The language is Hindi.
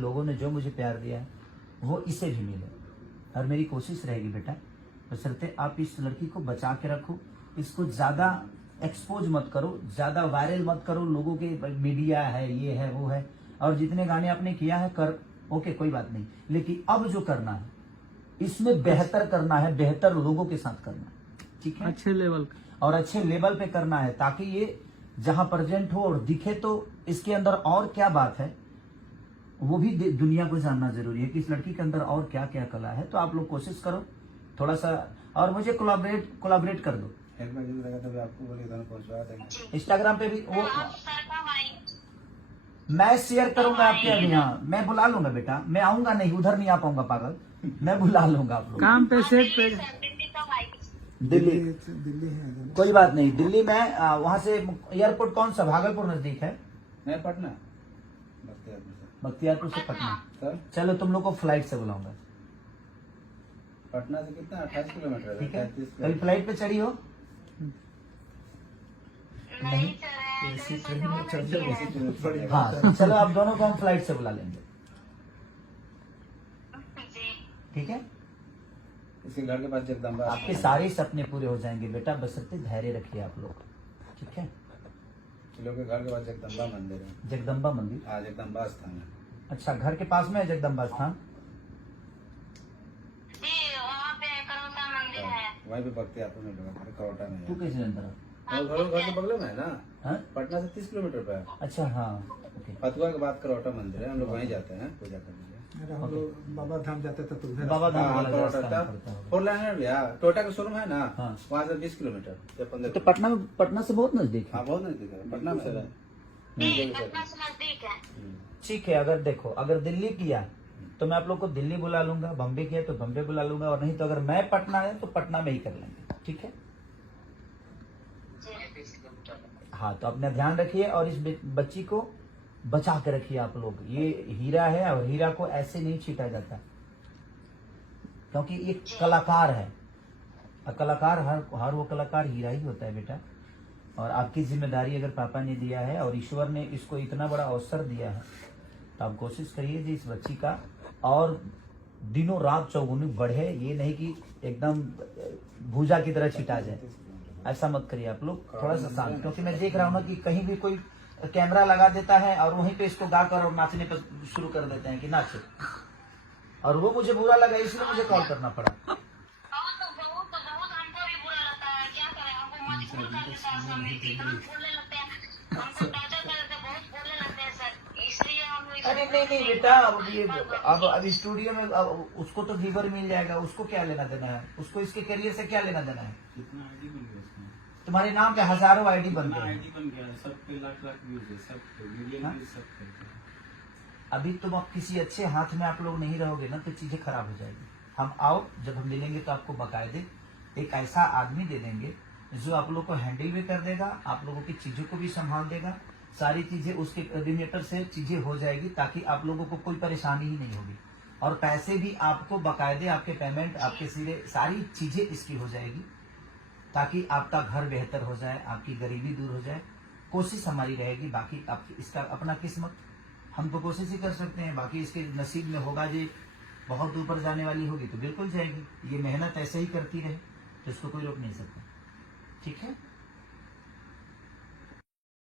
लोगों ने जो मुझे प्यार दिया है वो इसे भी मिले। और मेरी कोशिश रहेगी बेटा, बशर्ते आप इस लड़की को बचा के रखो, इसको ज्यादा एक्सपोज मत करो, ज्यादा वायरल मत करो, लोगों के मीडिया है, ये है, वो है। और जितने गाने आपने किया है कर, ओके कोई बात नहीं, लेकिन अब जो करना है इसमें बेहतर करना है, बेहतर लोगों के साथ करना है, ठीक है, अच्छे लेवल का, और अच्छे लेवल पे करना है, ताकि ये जहां प्रेजेंट हो और दिखे तो इसके अंदर और क्या बात है वो भी दुनिया को जानना जरूरी है कि इस लड़की के अंदर और क्या क्या कला है। तो आप लोग कोशिश करो थोड़ा सा, और मुझे कोलैबोरेट कर दो। इंस्टाग्राम पे भी वो मैं शेयर करूंगा आपके अभी। हाँ मैं बुला लूंगा बेटा, मैं आऊंगा नहीं, उधर नहीं आ पाऊंगा पागल, मैं बुला लूंगा आप लोग। काम पे सेट पे दिल्ली है, कोई बात नहीं, दिल्ली में वहां से एयरपोर्ट कौन सा, भागलपुर नजदीक है? नहीं, पटना, बख्तियारपुर से पटना। सर चलो तुम लोग को फ्लाइट से बुलाऊंगा। पटना से कितना 28 किलोमीटर है, ठीक है, 33 कभी फ्लाइट पे चढ़ी हो? नहीं, हाँ चलो आप दोनों को हम फ्लाइट से बुला लेंगे, ठीक है। इसके घर के पास जगदम्बा, आपके सारे सपने पूरे हो जाएंगे बेटा, बशर्ते धैर्य रखिए आप लोग, ठीक है। लोग के घर के पास जगदम्बा मंदिर है। जगदम्बा मंदिर? हाँ, जगदम्बा स्थान है। अच्छा, घर के पास में है जगदम्बा स्थान? वहाँ पे करौता मंदिर है। वहीं पे बख्तियारपुर में करौटा में तू है। कैसे जानता रहा? घर के बगल में है ना। हाँ? पटना से 30 किलोमीटर पे है। अच्छा हाँ, ओके। फतुआ के बाद करौटा मंदिर है, हम लोग वहीं जाते हैं पूजा करने। हम लोग बाबा धाम जाते थे तो उधर बाबा धाम वाला करौटा रास्ता था, में पड़ता होगा। 4 लाइन है भैया, टोयोटा का शोरूम है ना, हाँ। वहाँ से 20 किलोमीटर या 15। तो पटना से बहुत नजदीक है। हाँ, बहुत नजदीक है, पटना में है। पटना से नजदीक है। ठीक है, अगर देखो अगर दिल्ली किया तो मैं आप लोग को दिल्ली बुला लूंगा, बम्बे किया तो बम्बे बुला लूंगा, और नहीं तो अगर मैं पटना है तो पटना में ही कर लेंगे, ठीक है। हाँ तो अपना ध्यान रखिए और इस बच्ची को बचा के रखिए आप लोग। ये हीरा है और हीरा को ऐसे नहीं छीटा जाता, क्योंकि ये कलाकार है, और कलाकार हर वो कलाकार हीरा ही होता है बेटा। और आपकी जिम्मेदारी अगर पापा ने दिया है और ईश्वर ने इसको इतना बड़ा अवसर दिया है, तो आप कोशिश करिए कि इस बच्ची का और दिनों रात चौगुनी बढ़े, ये नहीं कि एकदम भूजा की तरह छिटा जाए, ऐसा मत करिए आप लोग। थोड़ा सा शांत, क्योंकि मैं देख रहा हूँ ना कि कहीं भी कोई कैमरा लगा देता है और वहीं पे इसको गाकर और नाचने पर शुरू कर देते हैं कि नाचो, और वो मुझे बुरा लगा इसलिए मुझे कॉल करना पड़ा। बहुत हमको भी बुरा लगता है, क्या करें, हमको मजबूर कर देता है सब मिलके, इतना बोलने लगते हैं, हमको टार्चर कर देते हैं, बहुत बोलने लगते हैं सर, इसलिए हम अरे नहीं बेटा, अब स्टूडियो में अब उसको तो व्यूवर मिल जाएगा, उसको क्या लेना देना है, उसको इसके करियर से क्या लेना देना है। कितना आईडी बन गया इसमें? तुम्हारे नाम पे हजारों आईडी बन गए, आईडी बन गया, सब पे लाख व्यूज है, सब पे मिलियन व्यूज, सब पे। अभी तुम अब किसी अच्छे हाथ में आप लोग नहीं रहोगे ना तो चीजें खराब हो जाएगी। हम आओ, जब हम मिलेंगे तो आपको बाकायदे एक ऐसा आदमी दे देंगे जो आप लोग को हैंडल भी कर देगा, आप लोगों की चीजों को भी संभाल देगा, सारी चीजें उसके कोऑर्डिनेटर से चीजें हो जाएगी, ताकि आप लोगों को कोई परेशानी ही नहीं होगी, और पैसे भी आपको बाकायदे, आपके पेमेंट, आपके सिरे, सारी चीजें इसकी हो जाएगी, ताकि आपका घर बेहतर हो जाए, आपकी गरीबी दूर हो जाए। कोशिश हमारी रहेगी, बाकी आपकी इसका अपना किस्मत, हम तो कोशिश ही कर सकते हैं, बाकी इसके नसीब में होगा जी बहुत ऊपर जाने वाली होगी तो बिल्कुल जाएगी। ये मेहनत ऐसे ही करती रहे तो इसको कोई रोक नहीं सकता, ठीक है।